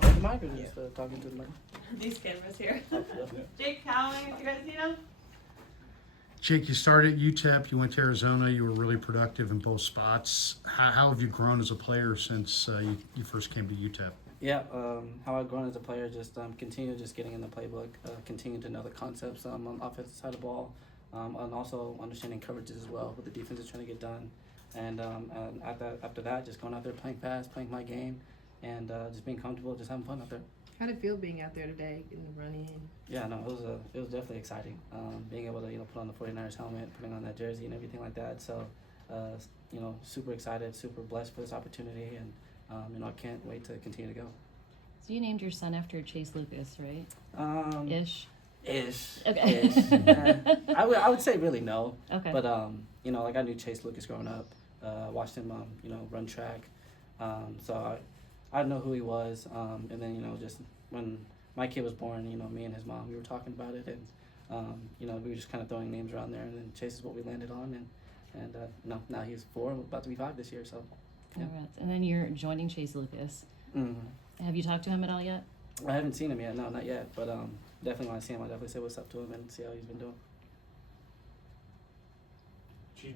hold the mic or just talking to the mic? These cameras here. Jake Cowling, if you guys see him. Jake, you started at UTEP, you went to Arizona, you were really productive in both spots. How have you grown as a player since you first came to UTEP? Yeah, how I've grown as a player, just continue just getting in the playbook, continue to know the concepts on the offensive side of the ball, and also understanding coverages as well, what the defense is trying to get done. And after that, just going out there playing fast, playing my game, and just being comfortable, just having fun out there. How did it feel being out there today, getting the running? Yeah, no, it was definitely exciting. Being able to put on the 49ers helmet, putting on that jersey and everything like that. So, super excited, super blessed for this opportunity, and I can't wait to continue to go. So you named your son after Chase Lucas, right? Ish. Okay. Ish. I would say really no. Okay. But like I knew Chase Lucas growing up. Watched him run track. So I know who he was. And then just when my kid was born, me and his mom, we were talking about it, and we were just kind of throwing names around there, and then Chase is what we landed on, and now he's 4, about to be 5 this year. So. Yeah. All right. And then you're joining Chase Lucas. Mm-hmm. Have you talked to him at all yet? I haven't seen him yet. No, not yet. But definitely when I see him, I'll definitely say what's up to him and see how he's been doing. Did you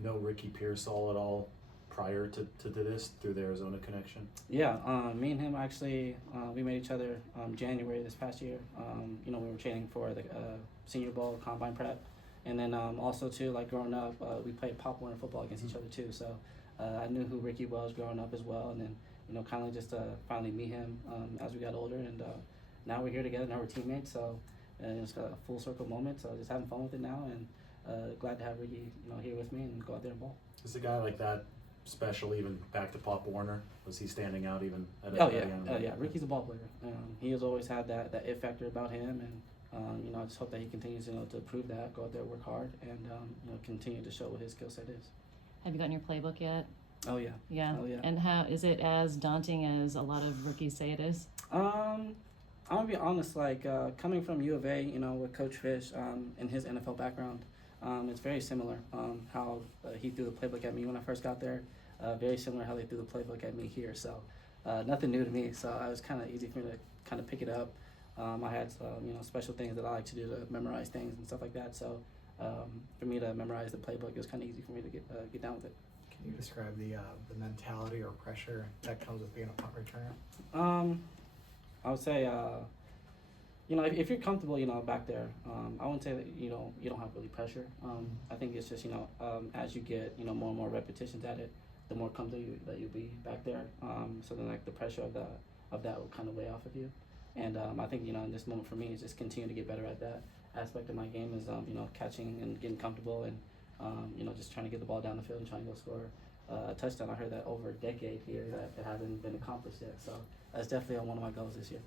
know Ricky Pearsall at all prior to this through the Arizona connection? Yeah, me and him actually, we met each other January this past year. We were training for the Senior Bowl Combine Prep. And then also, too, like growing up, we played Pop Warner football against each other, too. So I knew who Ricky was growing up as well. And then, kind of just finally meet him as we got older. And now we're here together. Now we're teammates. So it's got a full circle moment. So just having fun with it now. And glad to have Ricky, here with me and go out there and ball. Is a guy like that special even back to Pop Warner? Was he standing out even at a Oh, yeah. Ricky's a ball player. He has always had that it factor about him. And I just hope that he continues, to prove that, go out there, work hard, and continue to show what his skill set is. Have you gotten your playbook yet? Oh yeah. Yeah. Oh yeah. And how is it as daunting as a lot of rookies say it is? I'm gonna be honest. Like coming from U of A, with Coach Fish, and his NFL background, it's very similar. How he threw the playbook at me when I first got there. Very similar how they threw the playbook at me here. So nothing new to me. So it was kind of easy for me to kind of pick it up. I had special things that I like to do to memorize things and stuff like that. So for me to memorize the playbook, it was kind of easy for me to get down with it. Can you describe the mentality or pressure that comes with being a punt returner? I would say if you're comfortable back there, I wouldn't say that you don't have really pressure. I think it's just as you get more and more repetitions at it, the more comfortable that you'll be back there. So then like the pressure of that will kind of weigh off of you. And I think in this moment for me is just continue to get better at that aspect of my game is catching and getting comfortable and just trying to get the ball down the field and trying to go score a touchdown. I heard that over a decade here that it hasn't been accomplished yet. So that's definitely on one of my goals this year.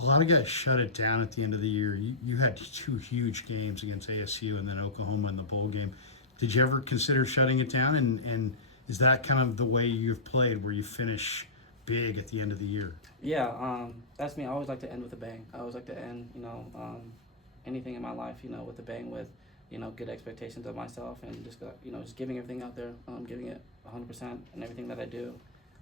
A lot of guys shut it down at the end of the year. You had 2 huge games against ASU and then Oklahoma in the bowl game. Did you ever consider shutting it down? And is that kind of the way you've played, where you finish big at the end of the year? Yeah, that's me. I always like to end with a bang. I always like to end, anything in my life, with a bang, with, good expectations of myself, and just giving everything out there, giving it 100% and everything that I do,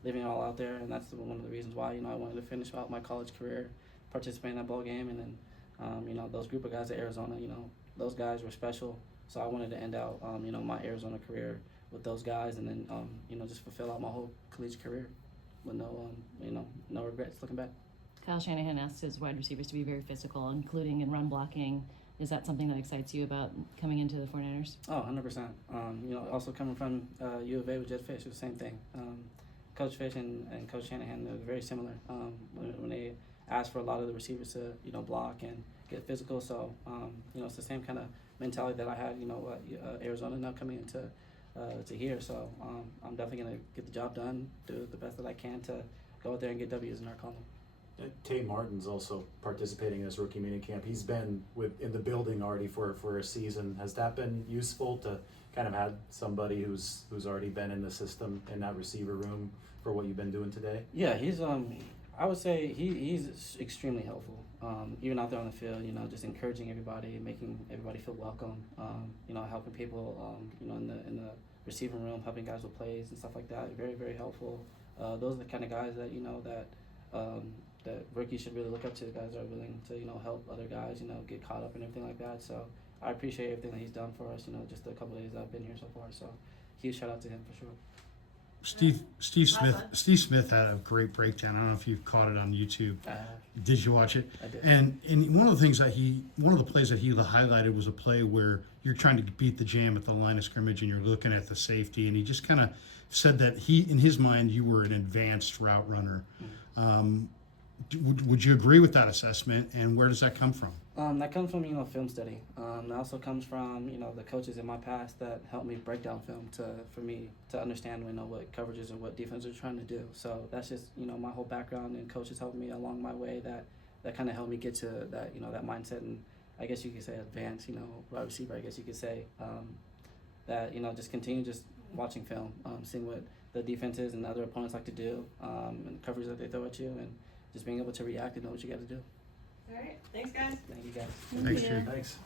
leaving it all out there. And that's one of the reasons why, I wanted to finish out my college career, participate in that bowl game, and then, those group of guys at Arizona, those guys were special. So I wanted to end out, my Arizona career with those guys, and then, just fulfill out my whole collegiate career with no regrets looking back. Kyle Shanahan asks his wide receivers to be very physical, including in run blocking. Is that something that excites you about coming into the 49ers? Oh, 100%. Also coming from U of A with Jed Fish, it was the same thing. Coach Fish and Coach Shanahan, they're very similar when they ask for a lot of the receivers to, block and get physical. So, it's the same kind of mentality that I had, Arizona now coming into to here. So I'm definitely going to get the job done, do the best that I can to go out there and get W's in our column. Tay Martin's also participating in this rookie minicamp. He's been in the building already for a season. Has that been useful to kind of have somebody who's already been in the system in that receiver room for what you've been doing today? Yeah, he's I would say he's extremely helpful. Even out there on the field, just encouraging everybody, making everybody feel welcome. Helping people, in the receiving room, helping guys with plays and stuff like that. Very, very helpful. Those are the kind of guys that that that rookies should really look up to, the guys that are willing to, help other guys, get caught up and everything like that. So I appreciate everything that he's done for us, just a couple of days that I've been here so far. So huge shout out to him for sure. Steve Smith had a great breakdown. I don't know if you caught it on YouTube. Did you watch it? I did. And one of the things that one of the plays that he highlighted was a play where you're trying to beat the jam at the line of scrimmage and you're looking at the safety, and he just kind of said that in his mind, you were an advanced route runner. Would you agree with that assessment, and where does that come from? That comes from, film study. That also comes from, the coaches in my past that helped me break down film for me to understand, what coverages and what defense are trying to do. So that's just, my whole background, and coaches helped me along my way that kind of helped me get to that, that mindset, and I guess you could say advanced, wide receiver, I guess you could say, that, just continue just watching film, seeing what the defenses and other opponents like to do, and the coverage that they throw at you, and just being able to react and know what you got to do. All right, thanks guys. Thank you guys. Thanks, Jake. Thanks.